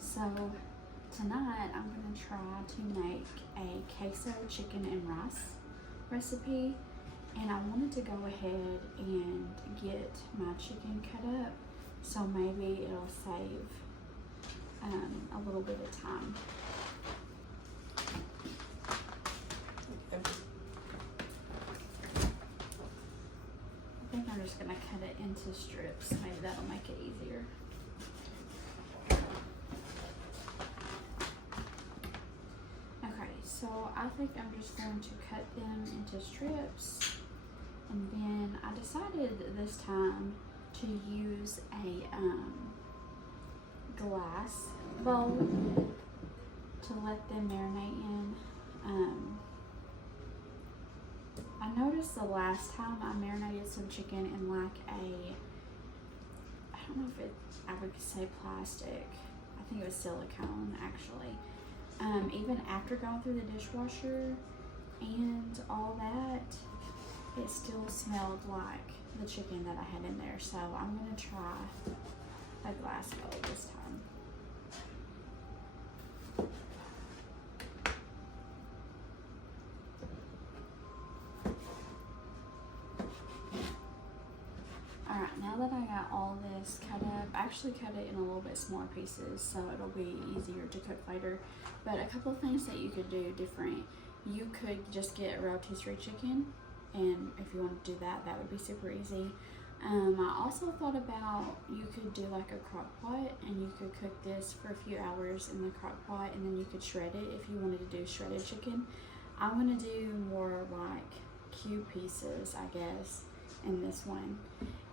So tonight I'm gonna try to make a queso chicken and rice recipe, and I wanted to go ahead and get my chicken cut up, so maybe it'll save a little bit of time. I think I'm just gonna cut it into strips. Maybe that'll make it easier. Okay, so I think I'm just going to cut them into strips, and then I decided this time to use a glass bowl to let them marinate in. I noticed the last time I marinated some chicken in like I don't know if I would say plastic. I think it was silicone actually. Even after going through the dishwasher and all that, it still smelled like the chicken that I had in there. So I'm gonna try a glass bowl this time. Alright, now that I got all this cut up, I actually cut it in a little bit smaller pieces so it'll be easier to cook later. But a couple of things that you could do different. You could just get a rotisserie chicken, and if you want to do that, that would be super easy. I also thought about you could do like a crock pot, and you could cook this for a few hours in the crock pot, and then you could shred it if you wanted to do shredded chicken. I'm going to do more like cube pieces, I guess, in this one.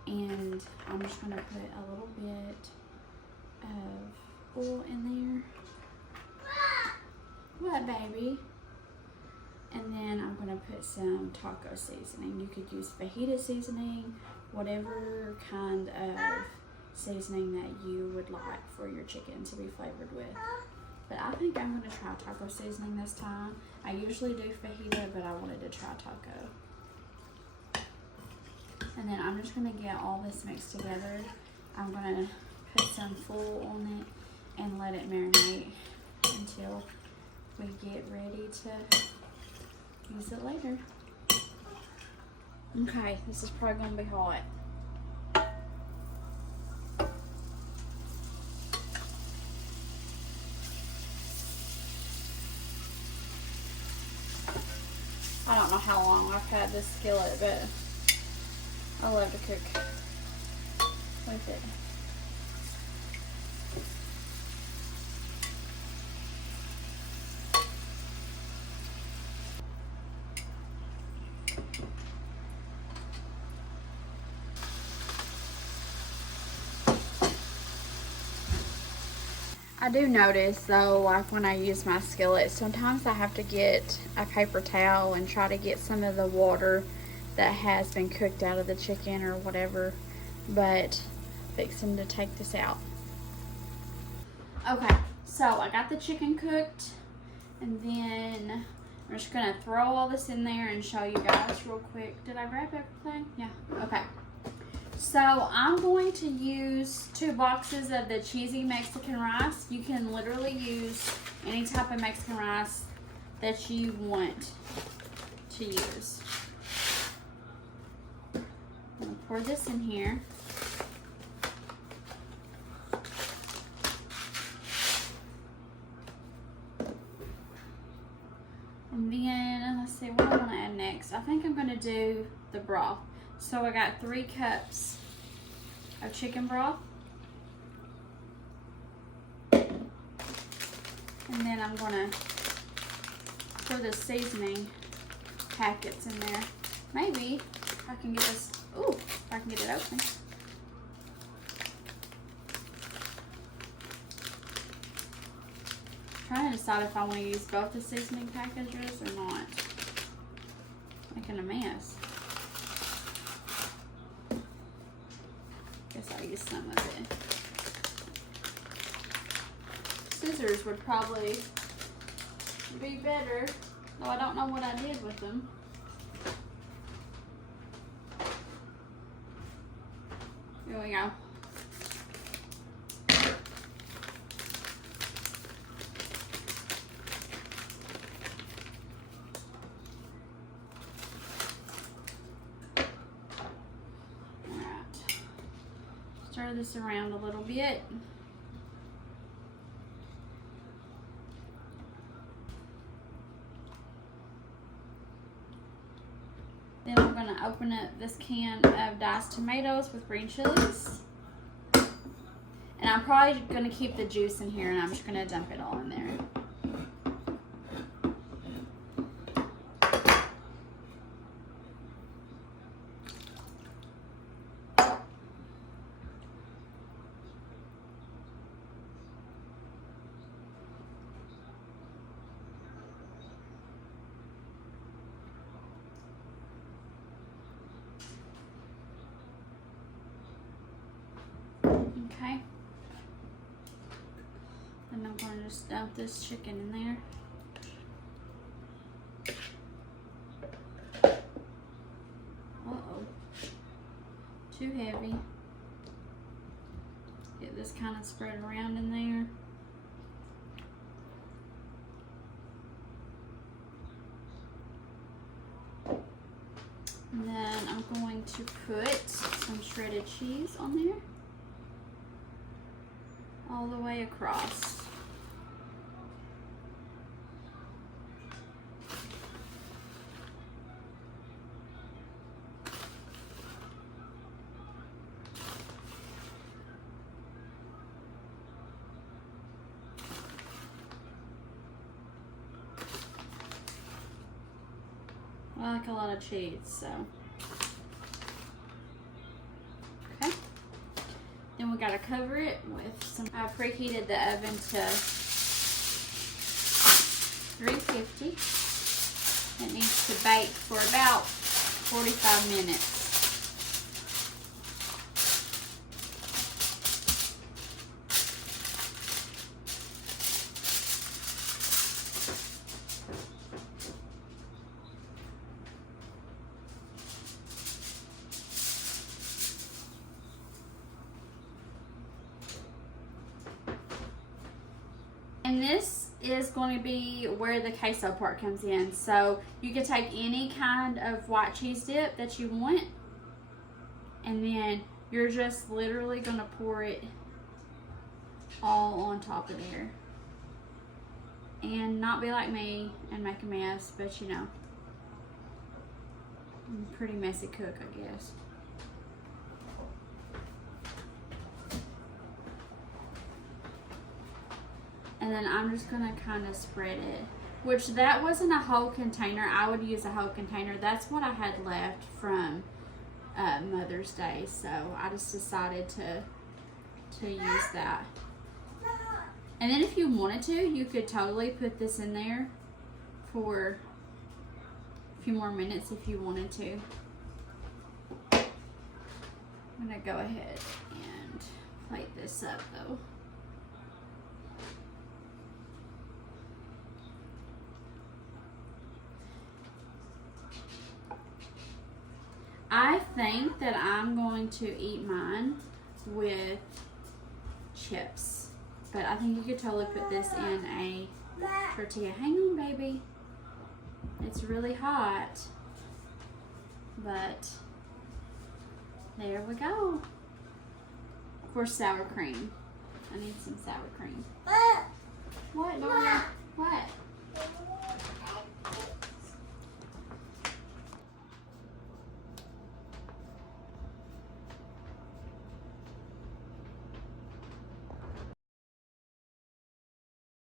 And I'm just going to put a little bit of oil in there. What, baby? And then I'm going to put some taco seasoning. You could use fajita seasoning, whatever kind of seasoning that you would like for your chicken to be flavored with. But I think I'm going to try taco seasoning this time. I usually do fajita, but I wanted to try taco. And then I'm just going to get all this mixed together. I'm going to put some foil on it and let it marinate until we get ready to use it later. Okay, this is probably going to be hot. I don't know how long I've had this skillet, but I love to cook with it. I do notice though, like when I use my skillet, sometimes I have to get a paper towel and try to get some of the water that has been cooked out of the chicken or whatever, but fixing to take this out. Okay, so I got the chicken cooked, and then I'm just gonna throw all this in there and show you guys real quick. Did I grab everything? Yeah, okay. So I'm going to use 2 boxes of the cheesy Mexican rice. You can literally use any type of Mexican rice that you want to use. I'm gonna pour this in here. And then, let's see, what do I want to add next? I think I'm gonna do the broth. So I got 3 cups of chicken broth. And then I'm gonna pour the seasoning packets in there. Maybe if I can get this, ooh, if I can get it open. Trying to decide if I want to use both the seasoning packages or not. Making a mess. Guess I'll use some of it. Scissors would probably be better, though I don't know what I did with them. Here we go. stir this around a little bit. Then we're going to open up this can of diced tomatoes with green chilies. And I'm probably going to keep the juice in here, and I'm just going to dump it all in there. Okay. And I'm going to just dump this chicken in there. Uh-oh. Too heavy. Get this kind of spread around in there. And then I'm going to put some shredded cheese on there. All the way across. I like a lot of cheese, so. Okay. Then we gotta cover it with some, I preheated the oven to 350. It needs to bake for about 45 minutes. And this is going to be where the queso part comes in. So you can take any kind of white cheese dip that you want, and then you're just literally going to pour it all on top of there. And not be like me and make a mess, but you know, I'm a pretty messy cook, I guess. And then I'm just gonna kind of spread it, which that wasn't a whole container. I would use a whole container. That's what I had left from Mother's Day, so I just decided to use that. And then if you wanted to, you could totally put this in there for a few more minutes if you wanted to. I'm gonna go ahead and plate this up though. I think that I'm going to eat mine with chips, but I think you could totally put this in a tortilla. Hang on, baby. It's really hot, but there we go. Of course, sour cream. I need some sour cream.